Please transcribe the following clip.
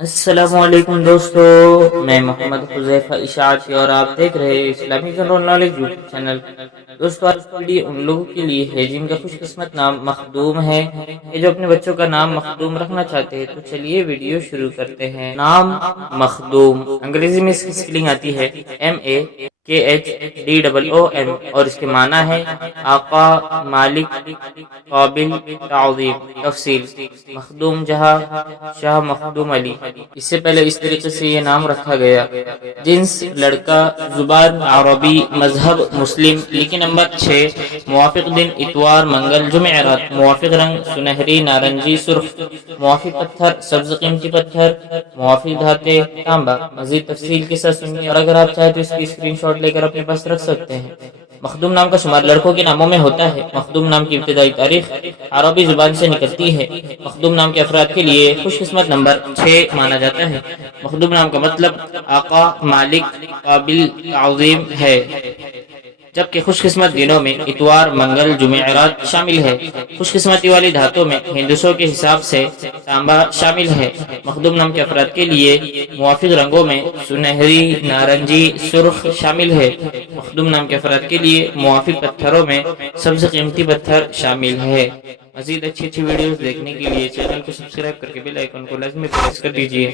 السلام علیکم دوستو، میں محمد حذیفہ اشاعتی اور آپ دیکھ رہے ہیں اسلامی جنرل نالج یوٹیوب چینل۔ دوستو آج کی ویڈیو ان لوگوں کے لیے ہے جن کا خوش قسمت نام مخدوم ہے، یہ جو اپنے بچوں کا نام مخدوم رکھنا چاہتے ہیں۔ تو چلیے ویڈیو شروع کرتے ہیں۔ نام مخدوم، انگریزی میں اس کی سپیلنگ آتی ہے MAKHDOOM اور اس کے معنی ہے آقا، مالک، قابل، تعظیم۔ تفصیل: مخدوم جہاں، شاہ مخدوم علی۔ اس سے پہلے اس طریقے سے یہ نام رکھا گیا۔ جنس لڑکا، زبان عربی، مذہب مسلم۔ لکی نمبر 6، موافق دن اتوار، منگل، جمعرات۔ موافق رنگ سنہری، نارنجی، سرخ۔ موافق پتھر سبز قیمتی پتھر۔ موافق دھاتیں تانبا۔ مزید تفصیل کے ساتھ سنیے اور اگر آپ چاہیں تو اس کی اسکرین شاٹ لے کر اپنے پاس رکھ سکتے ہیں۔ مخدوم نام کا شمار لڑکوں کے ناموں میں ہوتا ہے۔ مخدوم نام کی ابتدائی تاریخ عربی زبان سے نکلتی ہے۔ مخدوم نام کے افراد کے لیے خوش قسمت نمبر 6 مانا جاتا ہے۔ مخدوم نام کا مطلب آقا، مالک، قابل، تعظیم ہے، جبکہ خوش قسمت دنوں میں اتوار، منگل، جمعرات شامل ہے۔ خوش قسمتی والی دھاتوں میں ہندسوں کے حساب سے تانبا شامل ہے۔ مخدوم نام کے افراد کے لیے موافق رنگوں میں سنہری، نارنجی، سرخ شامل ہے۔ مخدوم نام کے افراد کے لیے موافق پتھروں میں سبز قیمتی پتھر شامل ہے۔ مزید اچھی ویڈیوز دیکھنے کے لیے چینل کو سبسکرائب کر کے بیل آئیکن کو لازمی پریس کر دیجیے۔